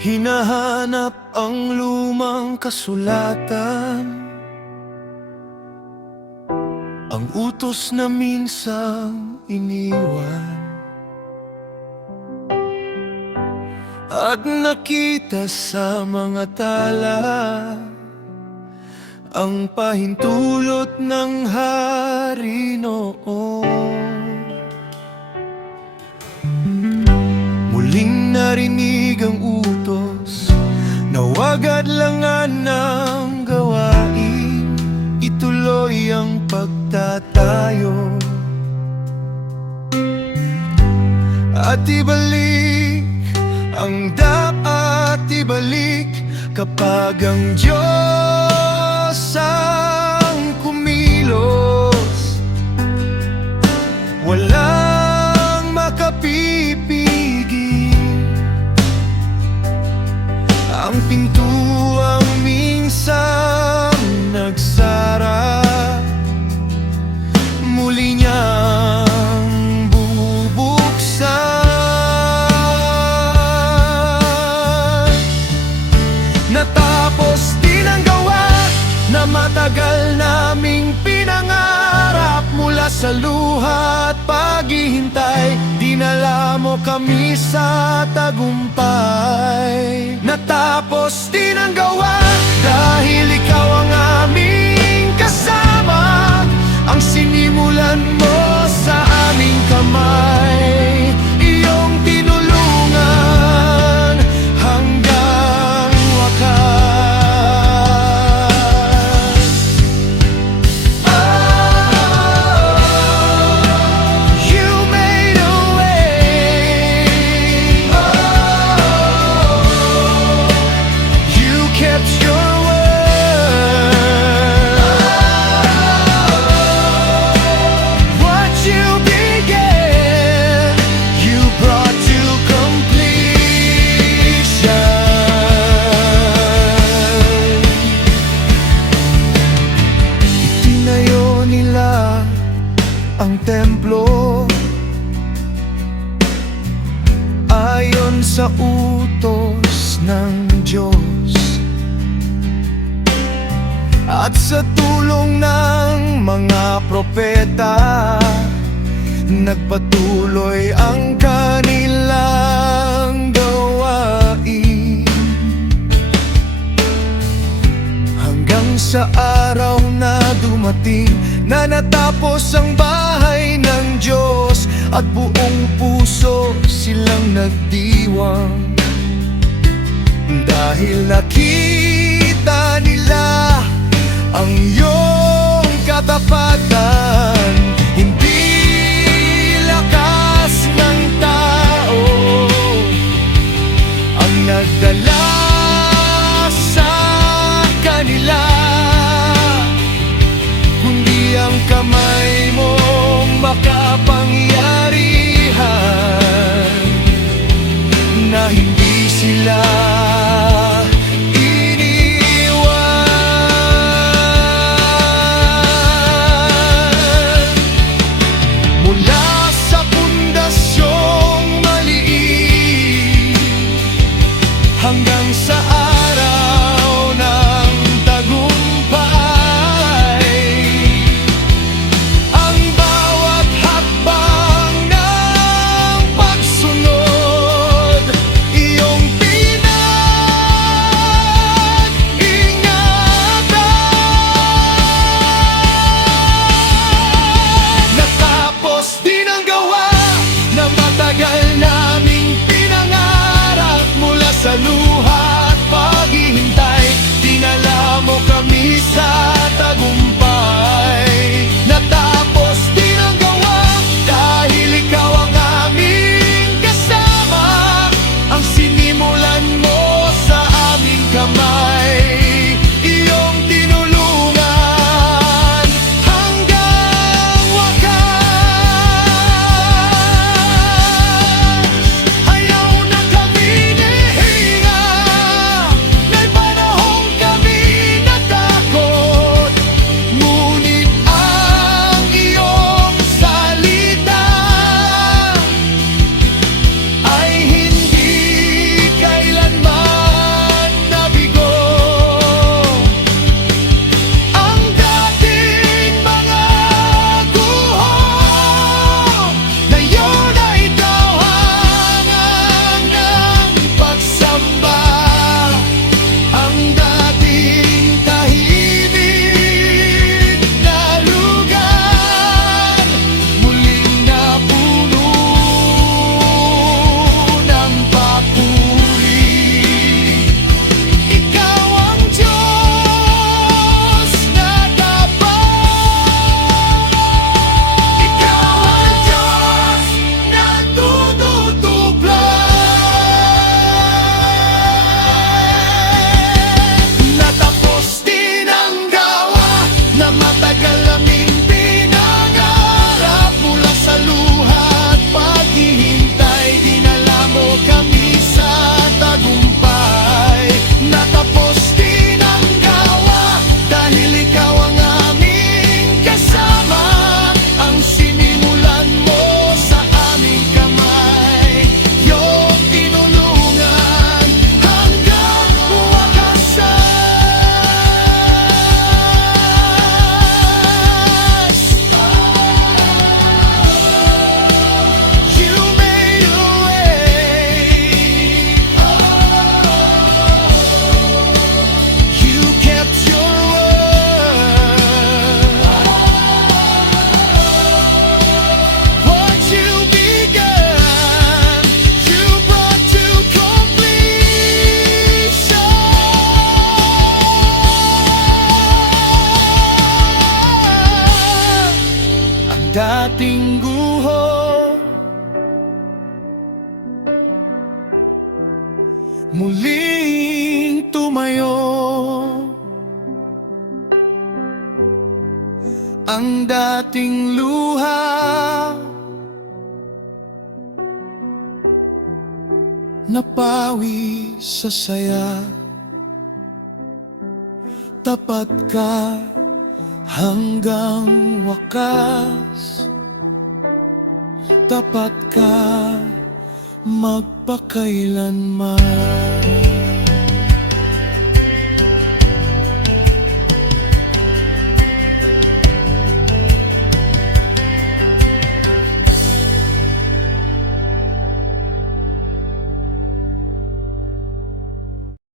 Hinahanap ang lumang kasulatan, ang utos na minsang iniwan, at nakita sa mga tala ang pahintulot ng hari noon. Muling narinig ang utos na wag adlangan ng gawain, ituloy ang pagtatayo at ibalik ang dapat ibalik kapag ang Diyos ang kumilos. Walang makapipigil, ang pintuang minsang nagsara, muli niyang bubuksan. Natapos din ang gawa na matagal naming pinangarap. Mula sa luha at paghihintay, dinala mo kami sa tagumpay. Natapos din ang gawa dahil ikaw ang aming kasama, ang sinimulan mo sa aming kamay, iyong tinulungan hanggang wakas. You made a way. You kept your word. What you began, you brought to completion. Itinayo nila ang templo ayon sa utos ng Diyos, at sa tulong ng mga propeta, nagpatuloy ang kanilang gawain, hanggang sa araw na dumating na natapos ang bahay ng Diyos, at buong puso silang nagdiwang, dahil nakita nila ang iyong katapatan. Hindi lakas ng tao ang nagdala sa kanila, kundi ang kamay mong makapangyarihan, na hindi sila iniwan. Mula sa pundasyong maliit hanggang sa araw ng tagumpay, ang bawat hakbang ng pagsunod, iyong pinag-ingatan. Natapos din ang gawa na matagal naming pinangarap. Mula sa luha at paghihintay, dinala mo kami sa tagumpay. Natapos din ang gawa dahil ikaw ang aming kasama, ang sinimulan mo sa aming kamay, iyong tinulungan hanggang wakas. Ayaw na kami nihinga, may panahong kami natakot. ating guho. Muling tumayo ang dating luha, napawi sa saya. Tapat ka hanggang wakas, tapat ka magpakailanman.